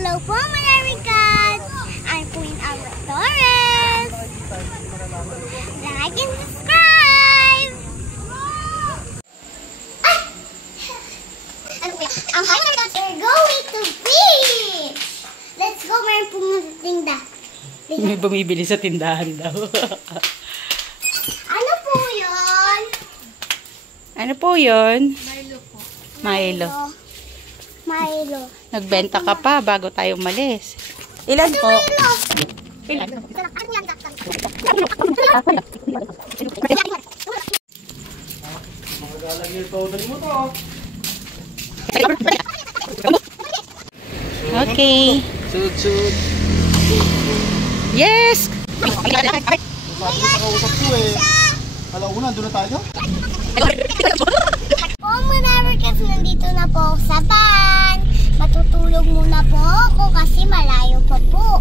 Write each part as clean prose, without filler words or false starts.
Hello po, Americans! I'm Queen Aura Torres. Like and subscribe! Ang hi, Americans! We're going to beach! Let's go, meron pong tinda. May bumibili sa tindahan daw. Ano po yun? Ano po yun? Milo po. Milo. Milo. Nagbenta ka pa bago tayo umalis. Ilan po? Milo. Ilan? Okay. Sud. Yes! Nakausap ko eh. Alauna, doon na tayo? Po, Americans, nandito na po ako sa van. Matutulog muna po ako kasi malayo pa po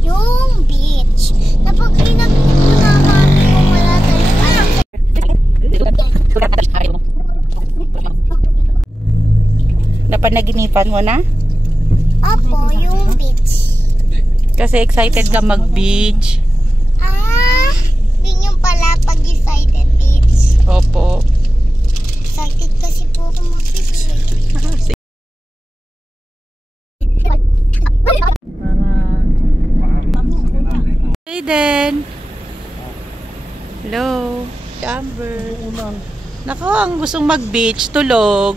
yung beach. Napag-inag po na kami kung wala tayong alam. Napanaginipan mo na? Opo, yung beach. Kasi excited ka mag-beach. Yun yung pala pag-excited beach. Opo. Excited kasi po ako mag-beach. Hey then. Hello. Amber. Nako, ang gustong mag-beach, tulog.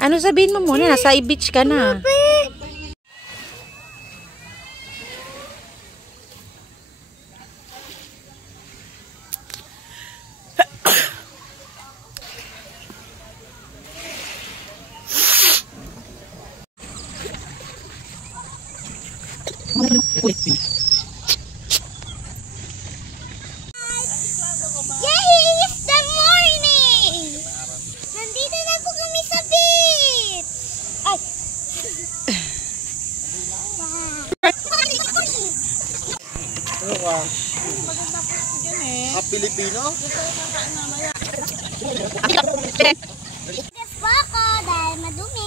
Ano sabihin mo muna? Nasa beach ka na. Pilipino? Yes po ako dahil madumi.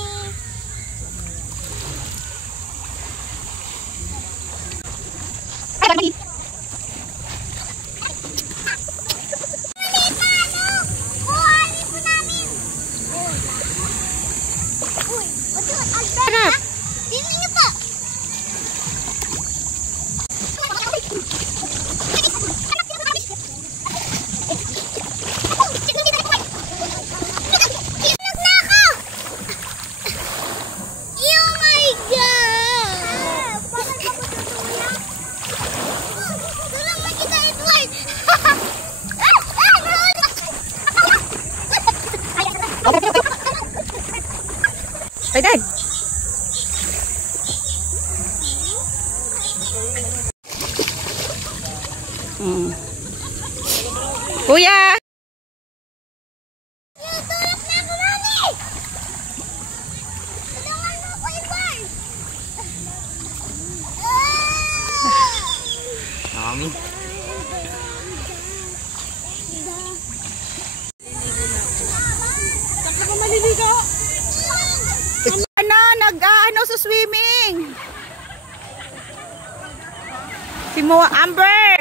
Ay, Dad. Kuya! Mami. Nag-ano sa swimming. Si Moa Amber.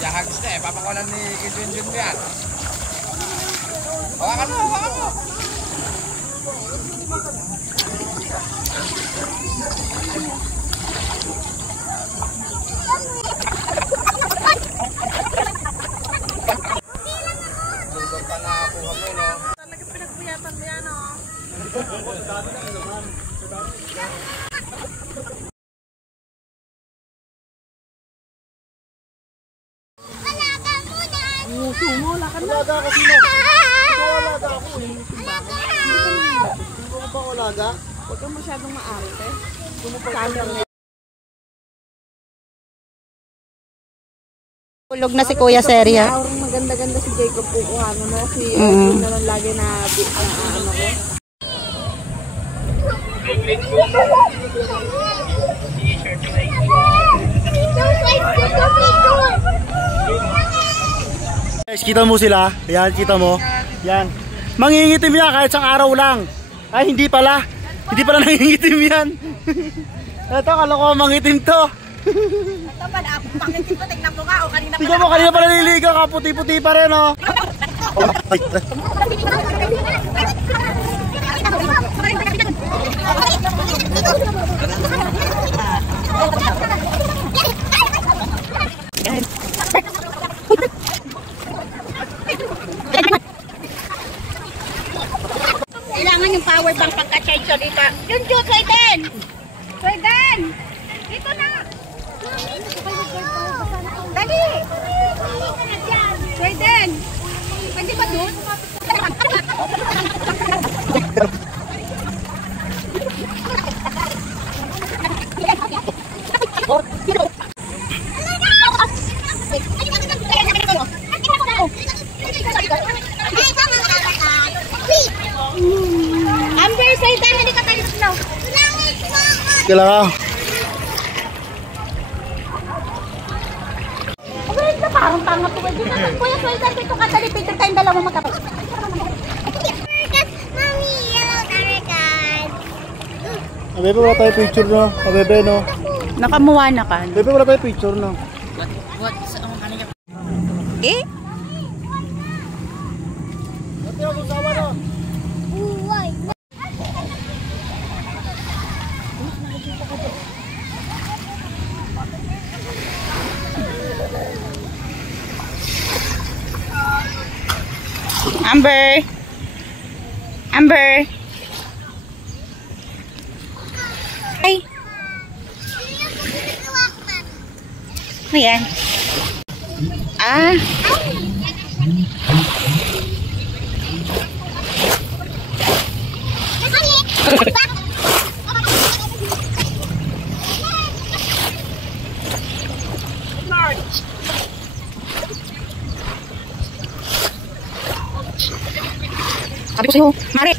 Yahagis na eh. Papakulan ni Junjun yan. Hawakan mo. Alaga kasi mo. Ito alaga ako eh. Hindi mo ba alaga? Huwag kang masyadong maarte. Tulog na si Kuya Seria. maganda-ganda si Jacob kukuha mo na. Si Erwin naman lagi na ano ko. Guys, kita mo sila? Yan, kita mo? Yan. Mangingitim yan kahit sang araw lang. Ay, hindi pala. Hindi pala nangingitim yan. Ito, kala ko mangitim to. Ito pa na, pangitin ko, tignan mo nga. O kanina pa. Tignan mo, kanina pala niliga ka. Puti-puti pa rin, oh. Ay, kailangan yung power bank pagka-charge so dito. Yun, Jun, Soyden! Soyden! Dito na! Dali! Soyden! Pwede ba dun? Amber, Soyden! Hindi ka tayo slow! kailan ka? Parang tanga po. Kuya Soyden, dito ka dali. Picture tayong dalawa magkapit. Mami, yellow target. Bebe, wala tayo picture, no? Bebe, no? Nakamuha na ka. Bebe, wala tayo picture, no? Eh? Ate, ako sawa, no? Uy. Amber! Amber! Ay! Ano yan? Ah! Sabi ko sa'yo, Mare!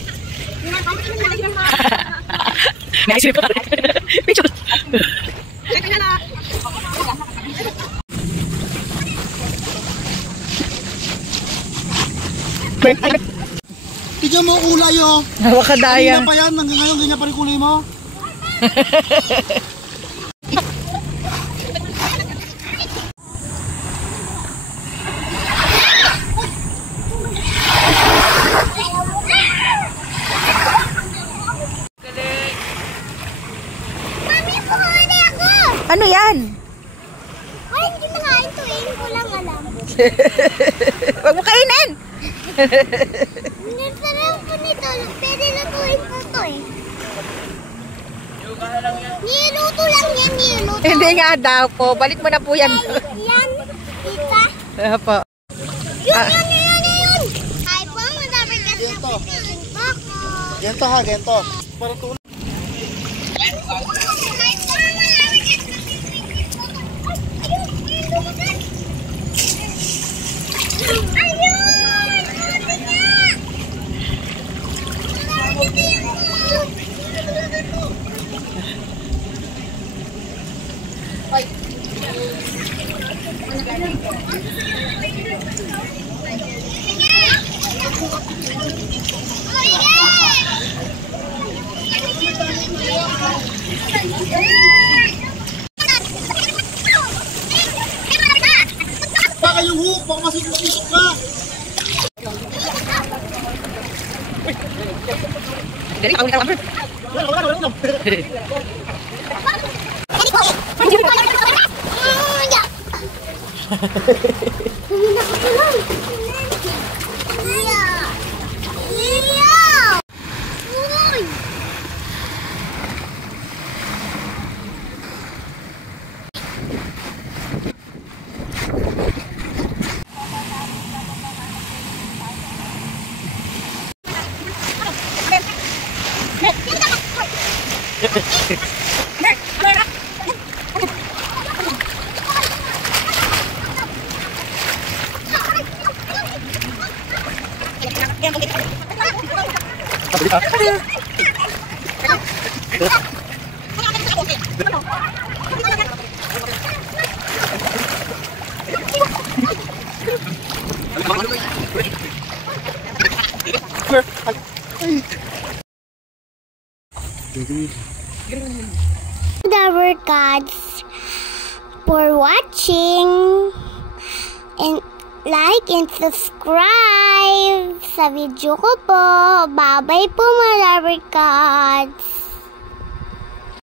Naisip ko talaga. Picture! Tignan mo kulay, oh. Hawak ka daya. Kanina pa yan, hanggang ngayon ganyan pa rin kulay mo. Mami, puhuli ako! Ano yan? Ay, hindi na nga ito eh. Hindi ko lang alam. Huwag mo kainin! Nasarap po nito. Pwede lutuin po ito eh. Niluto lang yan, niluto. Hindi nga daw po. Balik mo na po yan. Yan, tita. Opo. Yun. Ay po, madami kasi na po ako. Gento ha, gento. Para tulad. Ay po, marami kasi na ayun! Buti nga! Marami kasi Baka yung hook, baka masikip ka. Dali, awin ka lang. Our gods for watching and like and subscribe sa video ko po. Bye-bye po mga lover gods.